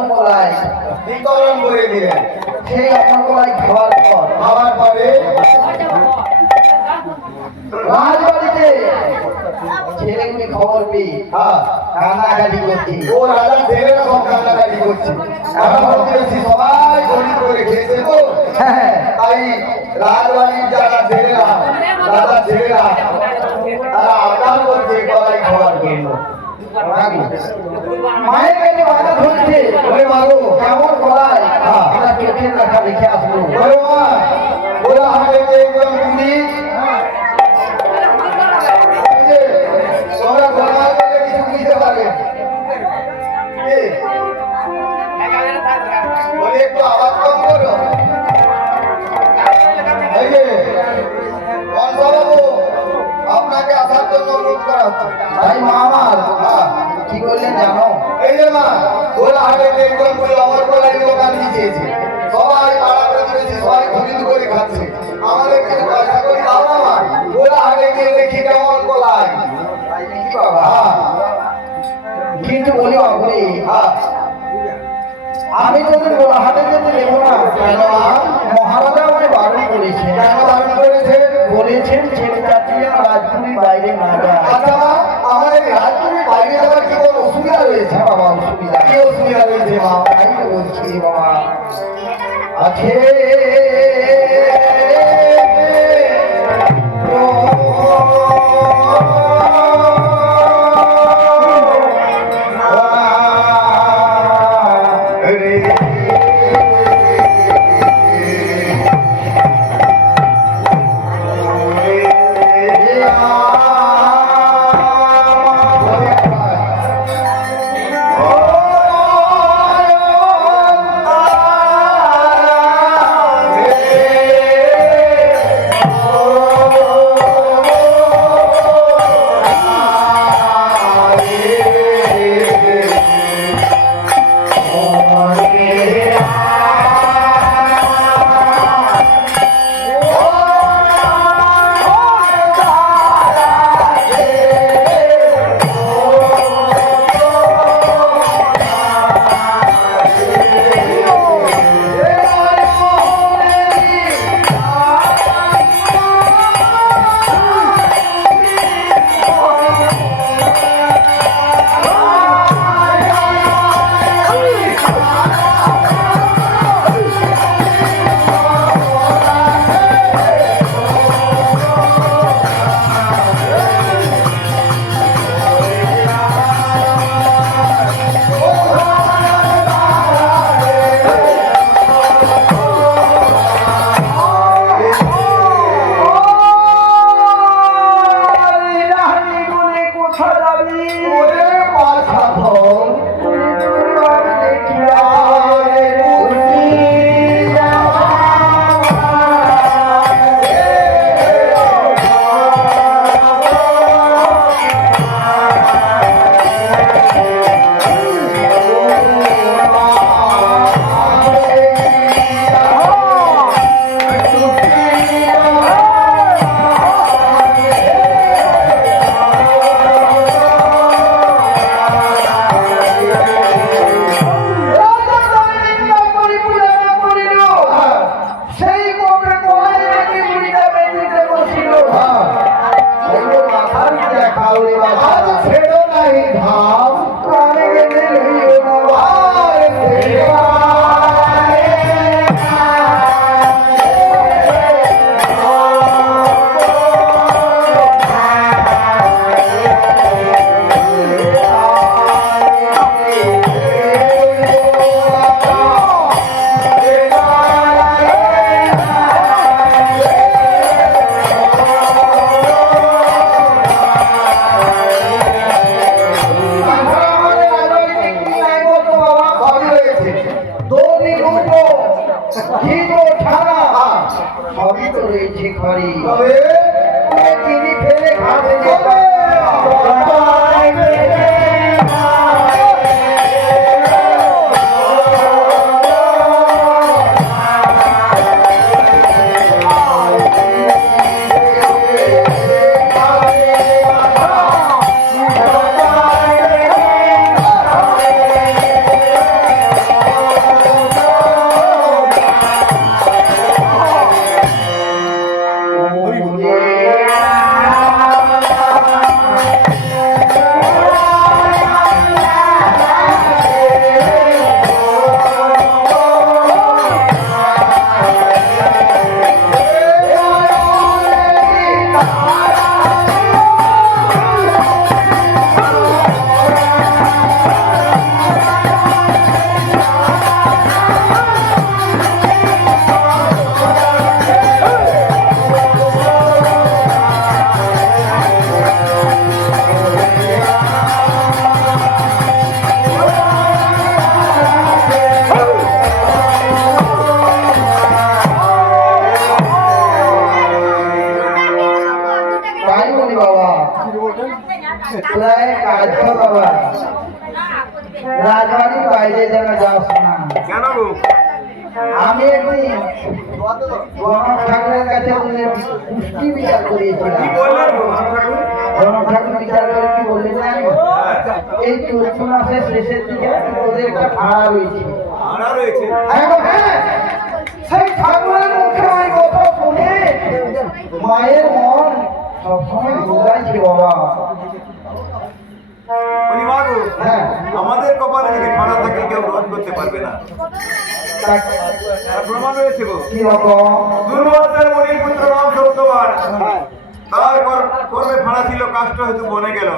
অমর কলাই বিতরণ করে দিলেন। সেই অমর কলাই খাওয়ার পরে রাজবাড়িতে ছেলেগুলি খবর পেয়ে কান্নাকাটি করছে। ও রাজা ছেলেরা সব কান্নাকাটি করছে। এখন বলতেছি সবাই গরিব করে খেয়েছে তো, তাই রাজবাড়ির যারা ছেলেরা, রাজা ছেলেরা তারা আবদার করছে কলাই খাওয়ার জন্য। মায়ের কাছে বাধা ধরছে, ওরে মাগো কেমন কলাই আমরা চোখের দেখা দেখে আসবো। ওরে মা, ওরা হাতে একদম পুরি তোমরা কলাই বলে কিছু বুঝতে পারবে বলে একটু আওয়াজ কম করো। এই যে বাবু আপনাকে আসার জন্য অনুরোধ করা হচ্ছে। তাই মা আমার কি করলেন জানো? এই যে মা, ওরা হাটে একদম পুরো আমার কলাই দোকান দিয়েছে, সবাই পাড়া প্রতিবেশী সবাই খরিদ করে খাচ্ছে। আমাদের কিছু পয়সা করে দাও না মা, ওরা হাটে গিয়ে দেখি কেমন কলাই। বাবা কিন্তু বলি বাবুরে আমি তোদের হাটে যেতে দেবো না। কেন মা? মহারাজা আমাকে বারণ করেছে। কেন বারণ করেছে? বলেছেন ছেলে জাতীয় রাজপুরীর বাইরে না যায়। আচ্ছা মা, আমাদের রাজপুরীর বাইরে যাওয়ার কি কোনো অসুবিধা রয়েছে? বাবা অসুবিধা কি অসুবিধা রয়েছে মা? তাই তো বলছি বাবা আছে সবই তো রয়েছে ঘরে চিনি ফেলে খাবে না। কেন গো? আমি একদিন গণক ঠাকুরের কাছে পুষ্টি বিচার করিয়েছিলাম। কি বললেন গো ঠাকুর? গণক ঠাকুর বিচার করে কি বললেন জানেন? এই চৈত্র মাসের শেষের দিকে ওদের একটা ভাড়া রয়েছে। ভাড়া রয়েছে? হ্যাঁ, সেই ঠাকুরের মুখে ওই কথা শুনে মায়ের মন সবসময় বোঝাইছে বাবা। বলি মা গো, হ্যাঁ, আমাদের কপালে যদি ভাড়া থাকে কেউ রদ করতে পারবে না। তার তার প্রমাণ রয়েছে গো। কি রকম? দুর্বাসের মণির পুত্র রাম সত্যবান, তার কর্মে ভাড়া ছিল, কাষ্ট হেতু বনে গেল।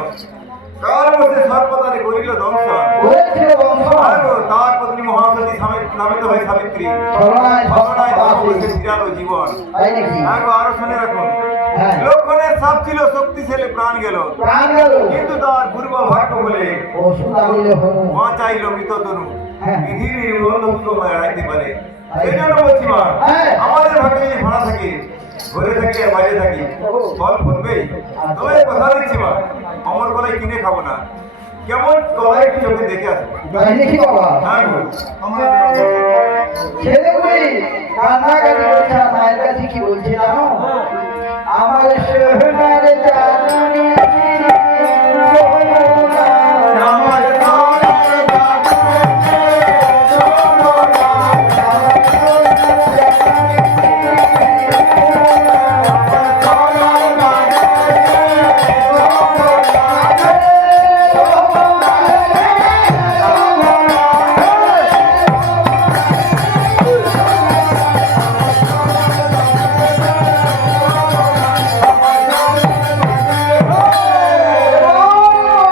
কার মধ্যে সর্বদারে করিল দংশন। হয়েছিল বংশ আর গো, তার পত্নী মহাসতী নামিত হয় সাবিত্রী। ছলনায় ছলনায় বাস ধর্মকে হয়েছে। ফিরালো জীবন। তাই নাকি? আর গো, আরো শুনে রাখুন, হ্যাঁ। লক্ষণের সাপ ছিল, শক্তিশালী প্রাণ গেল, প্রাণ গেল, কিন্তু তার পূর্ব ভাগ্য বলে ওষুধ লাগিল হনু। মা চাইল মৃত তনু। হ্যাঁ। বিধির নির্বন্ধ এড়াইতে পারে। সেই জন্য বলছি মা, হ্যাঁ। আমাদের ভাগ্যে যদি ভাড়া থাকে, ঘরে থাকি আর বাইরে থাকি, ফল ফুটবেই। তবে কথা দিচ্ছি মা, অমর কলাই কিনে খাবো না, কেমন কলাই একটু চোখে দেখে আসবো। তাই নাকি বাবা? হ্যাঁ গো। ছেলেগুলি কান্নাকাটি করছে, আর মায়ের কাছে কি বলছে জানো? আমার সোনার জাননী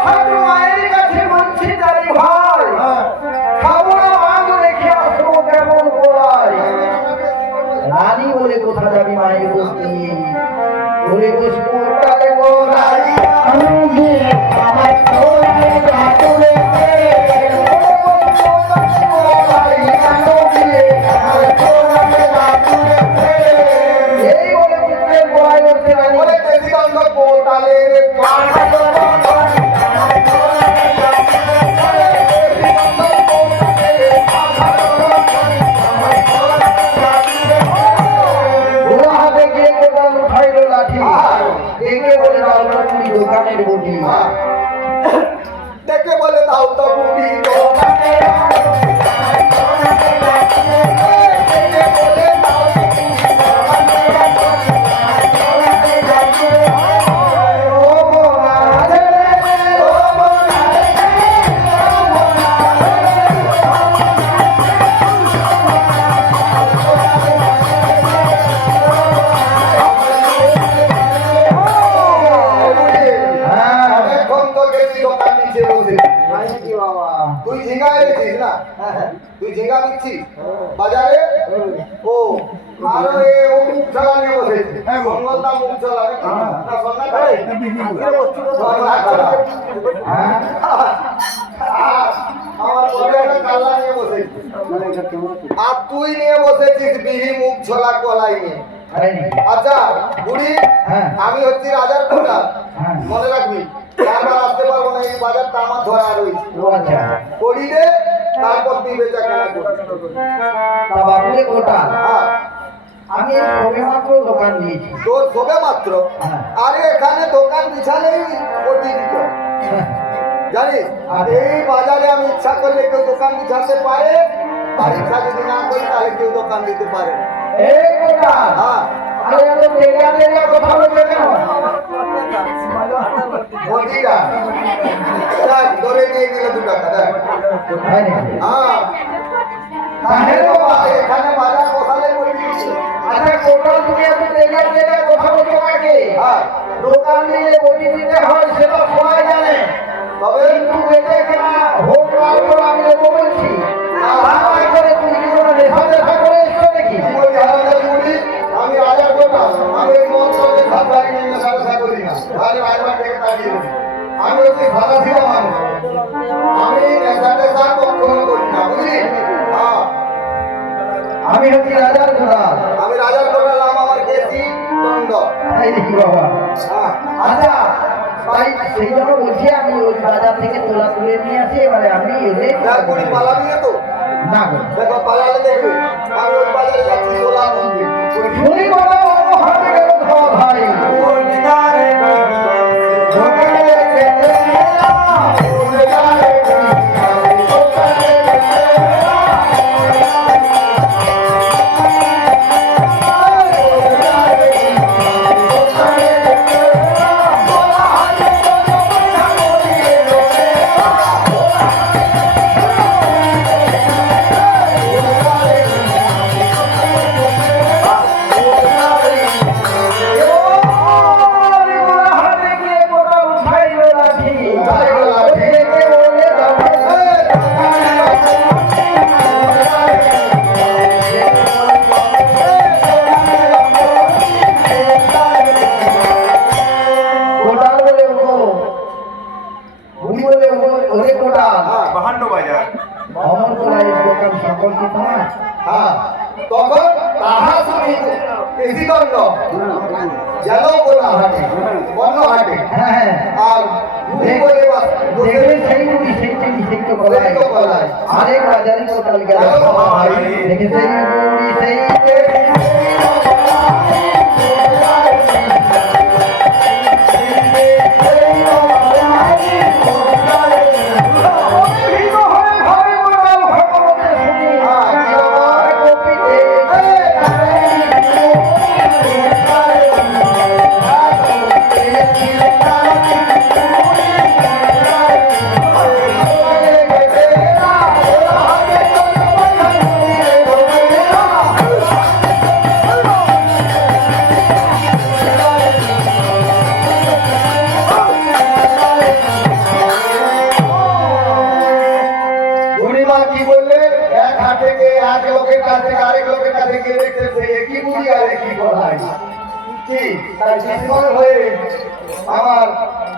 আমার মায়ের কাছে বলছি তারি ভাই, খাবো না মাগো, রেখে আসবো কেমন গোড়ায়। রানী বলে কোথা যাবি মায়ের বলতে, বলে বসবো তারে গোড়ায়। আমি যে আমার সোনার জাননী এই বলে পুত্রের গোড়ায় বসে রানী বলে কেদিকান্দ পোর্টালের ওরা হাতে গিয়ে কোদাল উঠাইলো লাঠি, একে বলে দাও তো তুমি দোকানের বটি। দেখে বলে দাও তো বুড়ি ও বোনা রে, ও বোনা হ্যাঁ, অনেকক্ষণ তো গেছি দোকান নিচে বসে। তাই নাকি বাবা? তুই ঝিঙ্গা এনেছিস না? হ্যাঁ, তুই ঝিঙ্গা বিকছিস বাজারে? ও আরো এ ও মুখ চলা নিয়ে বসেছি। মঙ্গলদা মুখ চলা নাকি? না সন্ন্যাটা? হ্যাঁ, আমার বড় একটা কাল্লা নিয়ে বসেছি। আর তুই নিয়ে বসেছিস বিড়ি মুখ ছোলা কলাই নিয়ে। তাই নাকি? আচ্ছা বুড়ি, হ্যাঁ। আমি হচ্ছি রাজার কোটা, হ্যাঁ। মনে রাখবি। তারপর আসতে পারবো না, এই বাজারটা আমার ধরা রয়েছে। ও আচ্ছা, করি দে, তারপর তুই বেচা কেনা করবি। তা বাপুরে কোটা, হ্যাঁ, আমি সবে মাত্র দোকান দিয়েছি। তোর শোবে মাত্র। হ্যাঁ। আরে এখানে দোকান বিছালেই কোটি দিত, জানিস? আর এই বাজারে আমি ইচ্ছা করলে কেউ দোকান বিছাতে পারে, আর ইচ্ছা যদি না করি তাহলে কেউ দোকান দিতে পারে না। এই কোটা, হ্যাঁ, আরে এত তেলিয়া তেলিয়া কথা বলছে কেন? কোটিটা দেখ, ধরে নিয়ে গেলে 2 টাকা দেখ। তাই নাকি? হ্যাঁ, তাহলে বাবা, এখানে বাজার বসালে কোটি। আচ্ছা কোটা তুমি এত তেলিয়া তেলিয়া কথা বলছো কাকে? হ্যাঁ, দোকান দিলে বটি দিতে হয় সেটা সবাই জানে, তবে কিন্তু বেঁচে কেনা হোক লাভ করে আমি দেবো বলছি। তারপরে করে তুমি কি কোনো রেখা দেখা করে এসছো নাকি? ওই হারামের মুড়ি, আমি রাজার কোটা, আমি এই মঞ্চে সাবধানে নিয়ে ব্যবসা করি না। তাহলে রাজবার থেকে তাড়িয়ে দেবো। আমি হচ্ছি সাদা সিধা মানুষ, আমি নেশা টেশা কখনো করি না, বুঝলি? হ্যাঁ, আমি হচ্ছি রাজার ঘোড়া। আমি রাজার কোটার নাম আমার কেসি দণ্ড। তাই নাকি বাবা? হ্যাঁ, আচ্ছা, তাই সেই জন্য বলছি আমি ওই বাজার থেকে তোলা তুলে নিয়ে আসি, এবারে আমি এলে দেখ বুড়ি পালাবি না তো? না গো। দেখো পালালে দেখবে আমি ওই বাজারে যাচ্ছি গোলা মন্দির শুনি বলে অন্য হাতে গেল ধোয়া ভাই বাহান্ন বাজার হ্যাঁ তখন তাহা শুনি এসিদণ্ড যেন গোলা হাটে অন্য হাটে আর বুড়ি বলে আরেক বাজারে কোটাল গেল দেখেছে বুড়িমা কি বললে এক হাটে গিয়ে এক লোকের কাছে আরেক লোকের কাছে গিয়ে দেখতেছে একই বুড়ি আর একই গলায় কি তাই বিস্ময় হয়ে আমার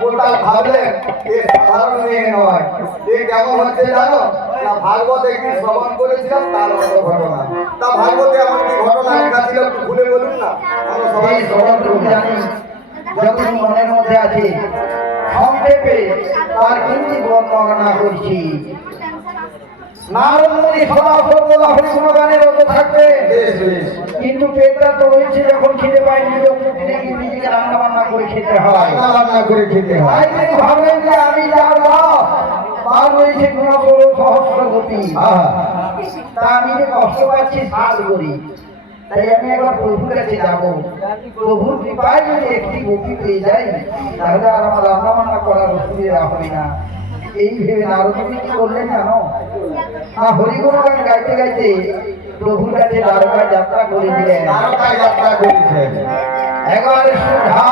গোটাল ভাবলেন এ সাধারণ মেয়ে নয় এ কেমন হচ্ছে জানো না ভাগবত একদিন শ্রবণ করেছিলাম তার মতো ঘটনা তা ভাগবতে এমন কি ঘটনা লেখা ছিল একটু ভুলে বলুন না আমরা সবাই এই সরল রূপ জানি যখন মনের মধ্যে আছে সংক্ষেপে তার কিন্তু বর্ণনা করছি নারদ মুনি সদা সর্বদা হরিগুণগানে রত থাকবে বেশ বেশ কিন্তু পেটটা তো রয়েছে যখন খেতে পাই নিজেকে রান্না বান্না করে খেতে হয় রান্না বান্না করে খেতে হয় তাই তিনি ভাবলেন যে আমি যার বাপ তার রয়েছে গুণাষোড় সহস্র গতি আহা তা আমি যে কষ্ট পাচ্ছি সাজ করি তাই আমি একবার প্রভুর কাছে যাবো প্রভুর কৃপায় যদি একটি গতি পেয়ে যাই তাহলে আর আমার রান্না বান্না করার অসুবিধা হবে না এই ভেবে নারদমুনি কি করলেন জানো না হরিগুণগান গাইতে গাইতে প্রভুর কাছে দ্বারকা যাত্রা করে দিলেন দ্বারকায় যাত্রা করেছেন একবার সুধা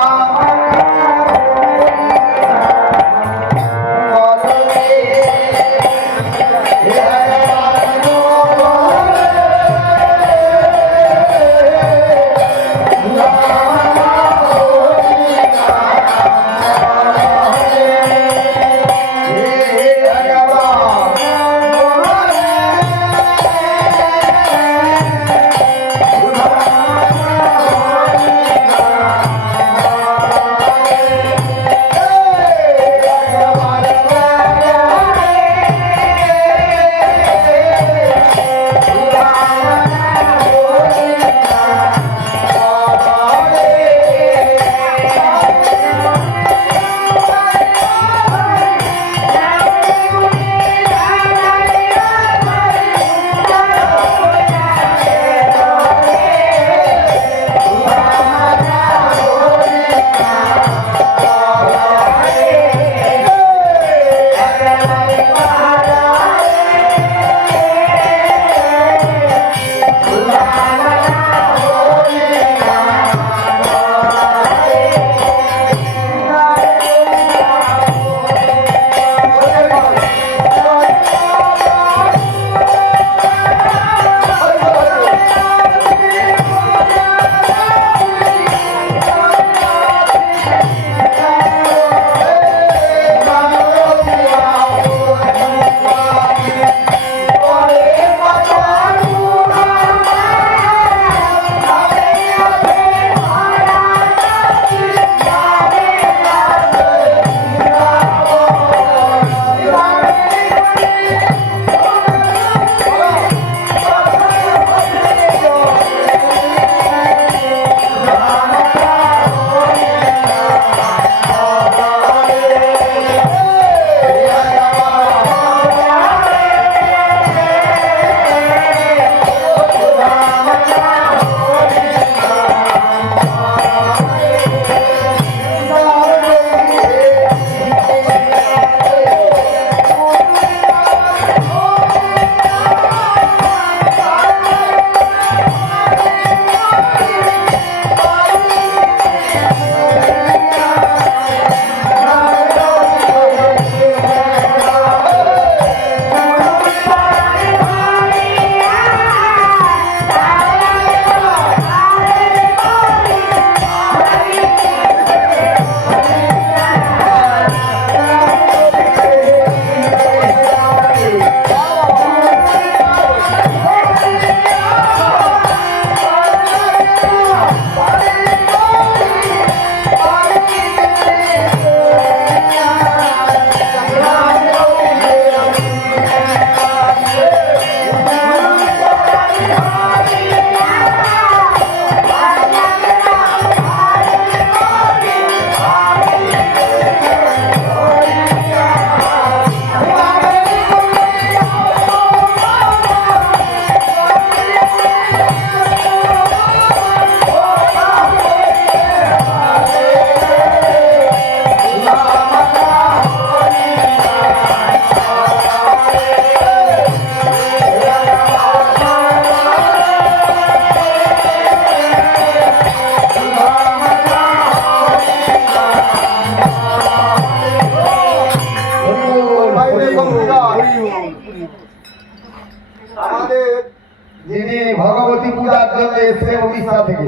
যিনি ভগবতী পূজার জন্য এসে উড়িষ্যা থেকে।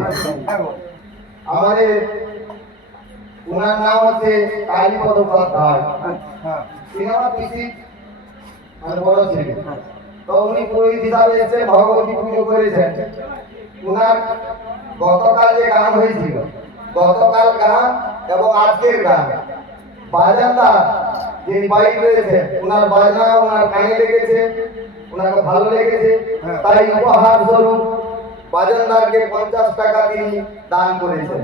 আমাদের ওনার নাম হচ্ছে কালীপদ উপাধ্যায়। তিনি আমার পিসি মানে বড় ছিলেন। তো উনি পুরোহিত হিসাবে এসে ভগবতী পুজো করেছেন। ওনার গতকাল যে গান হয়েছিল, গতকাল গান এবং আজকের গান, বাজানদা যিনি বাইক রয়েছে, ওনার বাজনা ওনার কানে লেগেছে, ওনাকে ভালো লেগেছে, তাই উপহার স্বরূপ বাজানদারকে 50 টাকা তিনি দান করেছেন।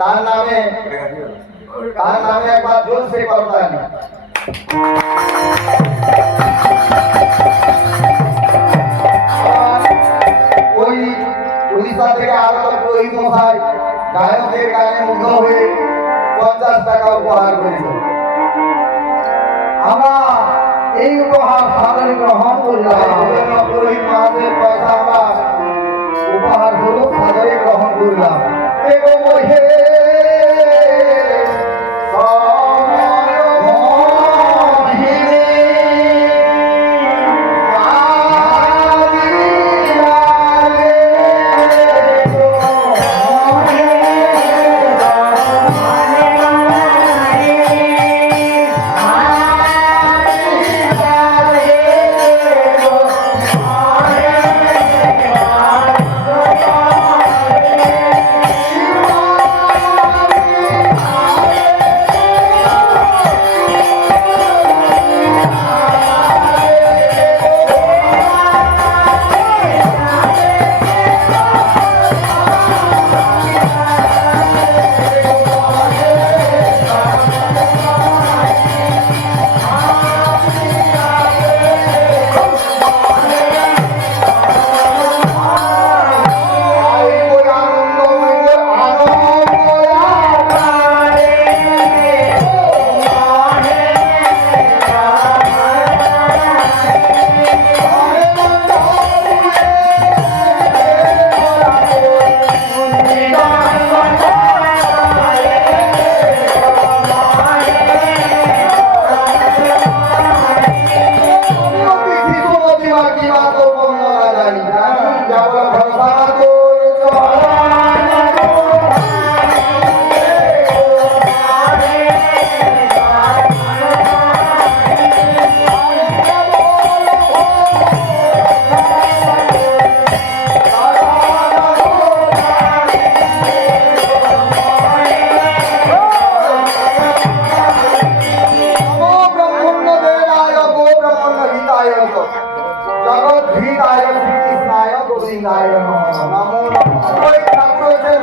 তার নামে একবার জোরসে করতালি। ওই উড়িষ্যা থেকে আগত পুরোহিত মশাই গায়কের গানে মুগ্ধ হয়ে 50 টাকা উপহার করেছেন। আমরা এই উপহার সাদরে গ্রহণ করলাম। পুরোহিত মহাশয়ের পয়সা আমরা উপহার স্বরূপ সাদরে গ্রহণ করলাম। এগো মহে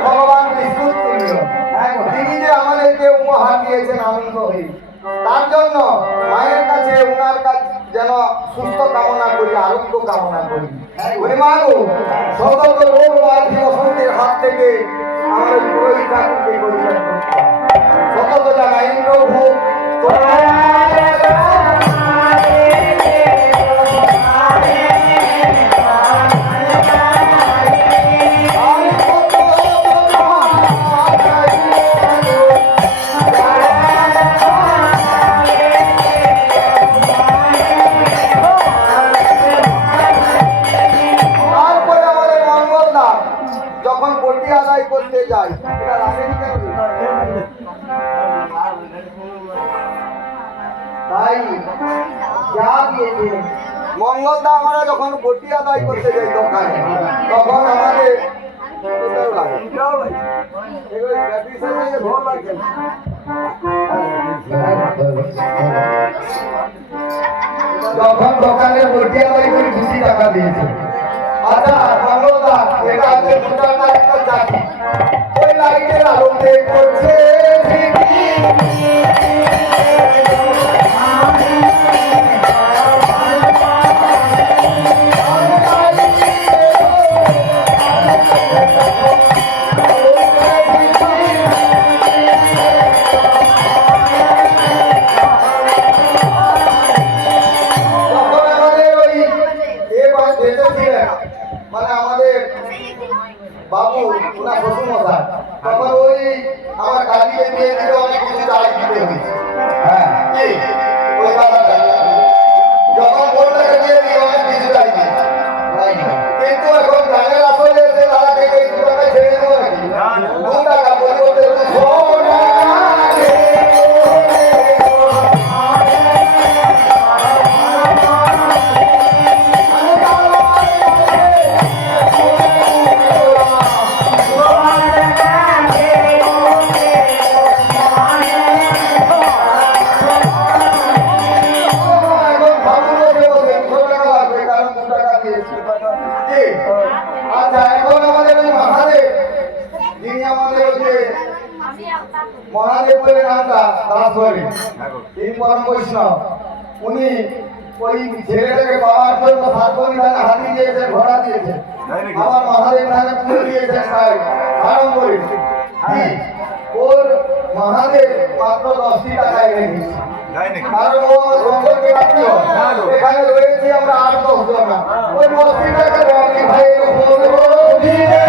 ভগবান বিষ্ণু তিনি যে আমাদেরকে উপহার দিয়েছেন আনন্দ হয়ে, তার জন্য মায়ের কাছে ওনার কাছে যেন সুস্থ কামনা করি, আরোগ্য কামনা করি। বলি মা গো, শত রোগ ব্যাধি অসুখের হাত থেকে আমার পুরোহিত ঠাকুরকে পরিত্রাণ করতে শত জানাই প্রভু যখন বটি আদায় করতে যাই, এটা রাখেনি কেন? তাই যা দিয়েছে মঙ্গলদা আমরা যখন বটি আদায় করতে যাই দোকানে, তখন আমাদের কোথাও লাগে? এগুলো ব্যাটারি সাইকেলে ভোর লাগে না। যখন দোকানে বটি আদায় করে 2 টাকা দিয়েছে। আচ্ছা মঙ্গলদা, এটা হচ্ছে 2 টাকা একটা চাকরি, ওই লাইটের আলোতে করছে মানে আমাদের বাবু ওনার শ্বশুর মশাই, তখন ওই আমার গাড়িকে দিয়ে দিলে অনেক কিছু দাঁড়ি দিতে হয়েছে। হ্যাঁ কি ওই দাদাটা যখন বলটাকে দিয়ে দিয়ে অনেক কিছু দাঁড়ি দিয়েছে। তারপরে হ্যাঁ গো। এই পরম বৈষ্ণব উনি ওই ছেলেটাকে পাওয়ার জন্য সাতকরি ধানে হাতি দিয়েছেন, ঘোড়া দিয়েছেন। তাই নাকি? আমার মহাদেব ধানে পুজো দিয়েছেন সাহেব আরাম করে কি ওর মহাদেব মাত্র 10টি টাকায় রেখেছে। তাই নাকি? কারণ ও আমার সম্পর্কে আত্মীয়। এখানে রয়েছি আমরা 8-10 জন। ওই 10টি টাকা রকি ভাইয়ের বলবো দিলে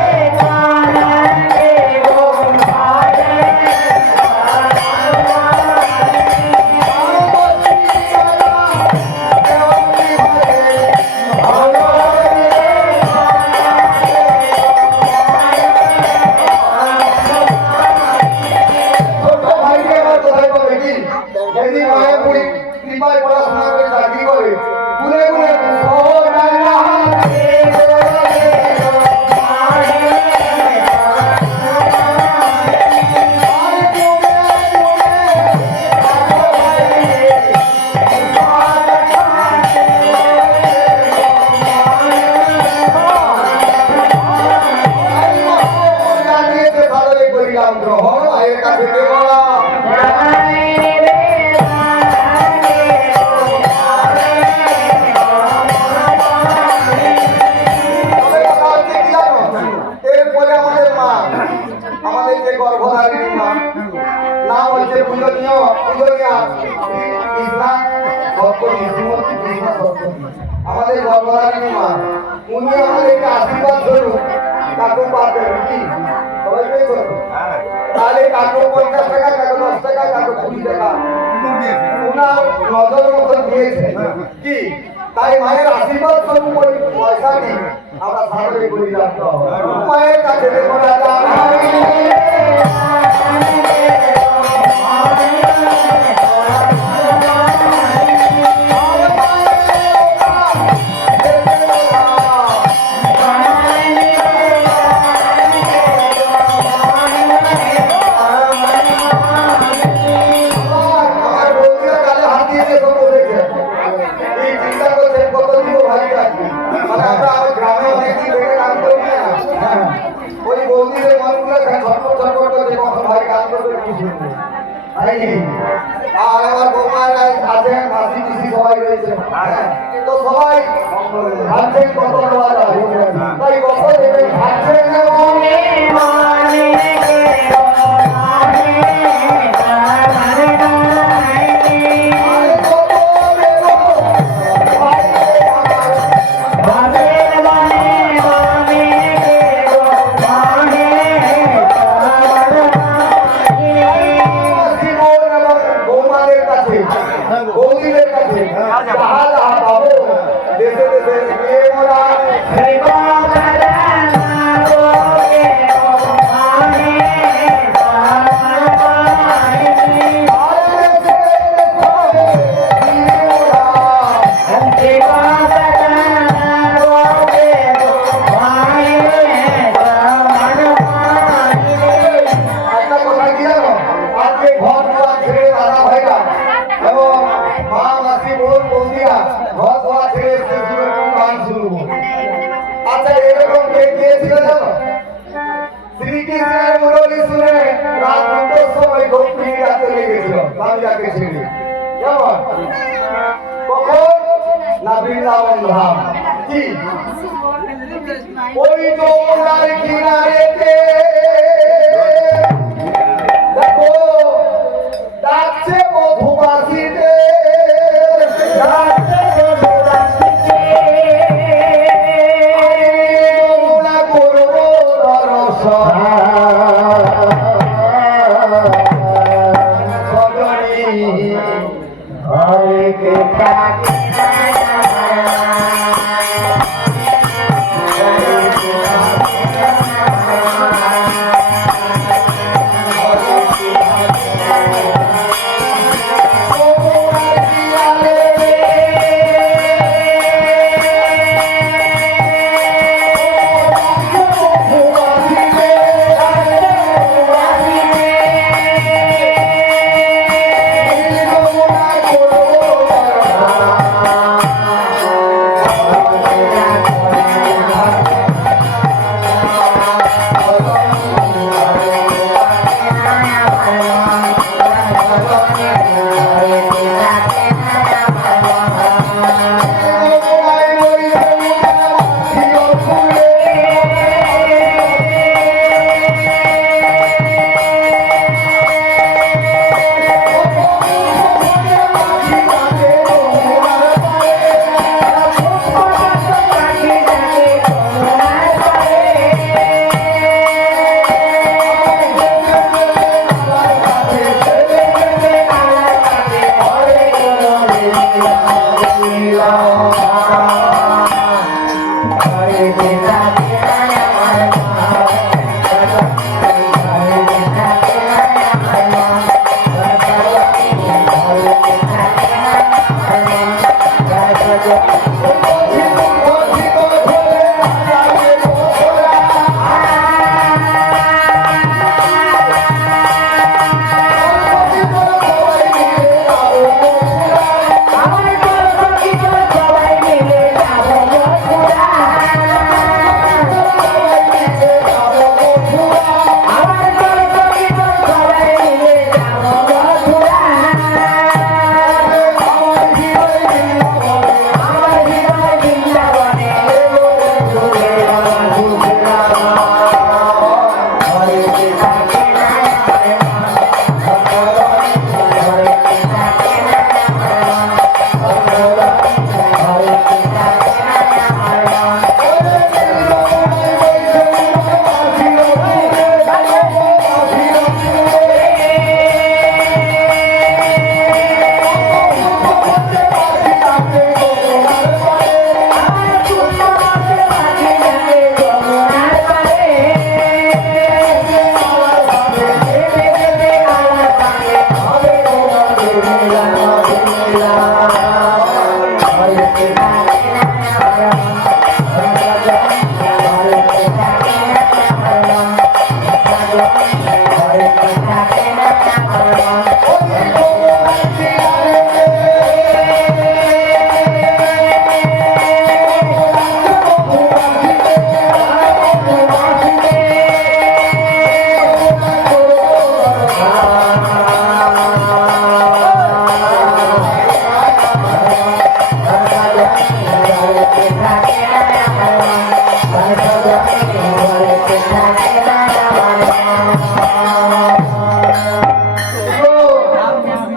আমাদের গর্ভধারিণী মা উনি আমাদেরকে আশীর্বাদ স্বরূপ কাকু পাবেন কি সবাই পেয়েছো? হ্যাঁ। তাহলে কাকু 50 টাকা, কাকু 10 টাকা, কাকু 20 টাকা উনার নজর মতো দিয়েছে কি তাই মায়ের আশীর্বাদ স্বরূপ ওই পয়সাটি আমরা সামনে করি রাখতে হবে। মায়ের কাছে দেখো রাজা আর আমার বৌমারা আছেন, মাসি পিসি সবাই রয়েছে। তো সবাই ভাবছেন কত দেওয়া যায়, তাই কত দেবেন ভাবছেন না দেশে দেশে গিয়ে মোরা একটা কথা কি জানো, আজকে ঘর দুয়ার ছেড়ে দাদা ভাইরা এবং মা মাসি বোন বৌদিরা ঘর দুয়ার ছেড়ে এসে গান শুনবো। আচ্ছা এরকম কে গিয়েছিল জানো? শ্রীকৃষ্ণের মুরলী শুনে রাত 2টার সময় গৌরী রাতে লেগেছিল স্বামীরাকে ছেড়ে। কেমন কখন না বৃন্দাবন ধাম কি ওই যমুনার কিনারেতে দেখো ডাকছে মধুমাছিতে যমুনা করবো দর্শন সজনী হরে কৃপা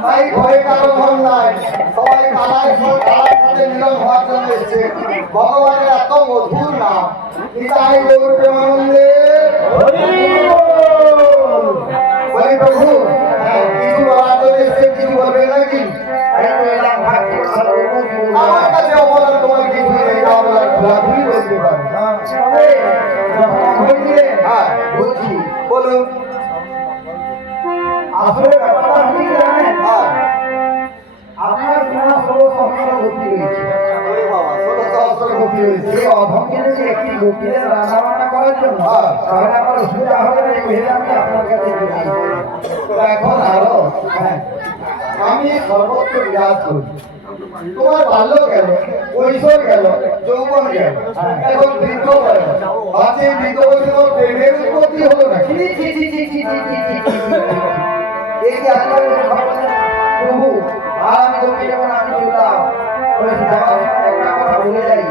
তাই ঘরে কারো ঘর নাই, সবাই কালায় সাথে মিলন হওয়ার জন্য এসেছে। ভগবানের এত মধুর নাম, নিতাই গৌর প্রেমানন্দে বলি প্রভু। কিছু বলার জন্য এসেছে, কিছু বলবে নাকি? আমার কাছে অবদান তোমার কিছু নেই, আমরা ঘোরাঘুরি বলতে পারি। হ্যাঁ বলছি, বলুন। আসলে ব্যাপারটা কি জানেন, হ্যাঁ আপনার তোমার সর্বসংসার ভর্তি রয়েছে। ওরে বাবা, ছোট সহস্র গতি হয়েছে। এই অধমকে যদি একটি লোকের রান্না বান্না করার জন্য হ্যাঁ। তাহলে আমার অসুবিধা হবে না, এই ভেবে আমি আপনার কাছে বলি। এখন আরো হ্যাঁ, আমি সর্বত্র বিরাজ করি। তোমার বাল্য গেল, কৈশোর গেল, যৌবন গেল, এখন বৃদ্ধ গেল। আজ এই বৃদ্ধ বয়সে তোমার প্রেমের উৎপত্তি হলো না। ছি, ছি, ছি, ছি, ছি, ছি, ছি, ছি, ছি, ছি। এই যে আজকাল প্রভু, আর আমি তোকে যেমন আমি চললাম, ওই যাওয়ার সময় একটা কথা বলে যাই,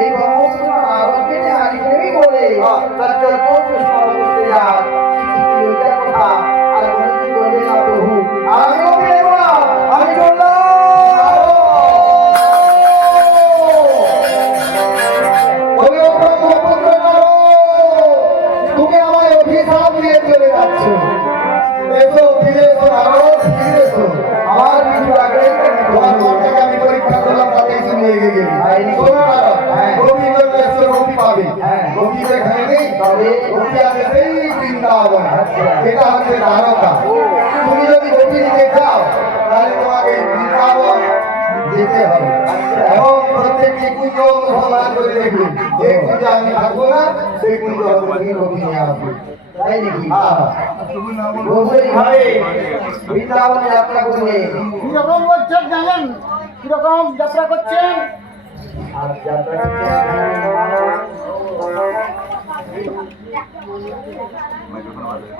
এই সমস্ত আরোগ্যে যে আজকেই বলে তার যত প্রশ্ন করতে যান, ওইটার কথা আর কোনোদিন বলবে না প্রভু। আর আমিও ফিরে না, আমি চললাম। বলে, ও ব্রহ্মপুত্র নারদ, তুমি আমায় অভিশাপ দিয়ে চলে যাচ্ছ। এসো, ফিরে এসো নারদ, ফিরে এসো। আমার কিছু আগে তোমার মনটাকে আমি পরীক্ষা করলাম, তাতেই তুমি এগিয়ে গেলে। শোনো নারদ, গোপী জন্য এসো, গোপী পাবে। গোপী তো এখানে নেই, গোপী আছে সেই বৃন্দাবন, এটা হচ্ছে দ্বারকা। তুমি যদি গোপী দিতে চাও, তাহলে তোমাকে বৃন্দাবন যেতে হবে এবং প্রত্যেকটি কুঞ্জ অনুসন্ধান করে দেখবে। যে কুঞ্জে আমি থাকবো না, সেই কুঞ্জ তুমি গোপী নিয়ে আসবে। তাই নাকি? হ্যাঁ, বলছি ভাই, বৃন্দাবনে যাত্রা করলে কিরকম করছেন জানেন? কিরকম যাত্রা করছেন? আর যাত্রা করতে মাইক্রোফোন আমাদের।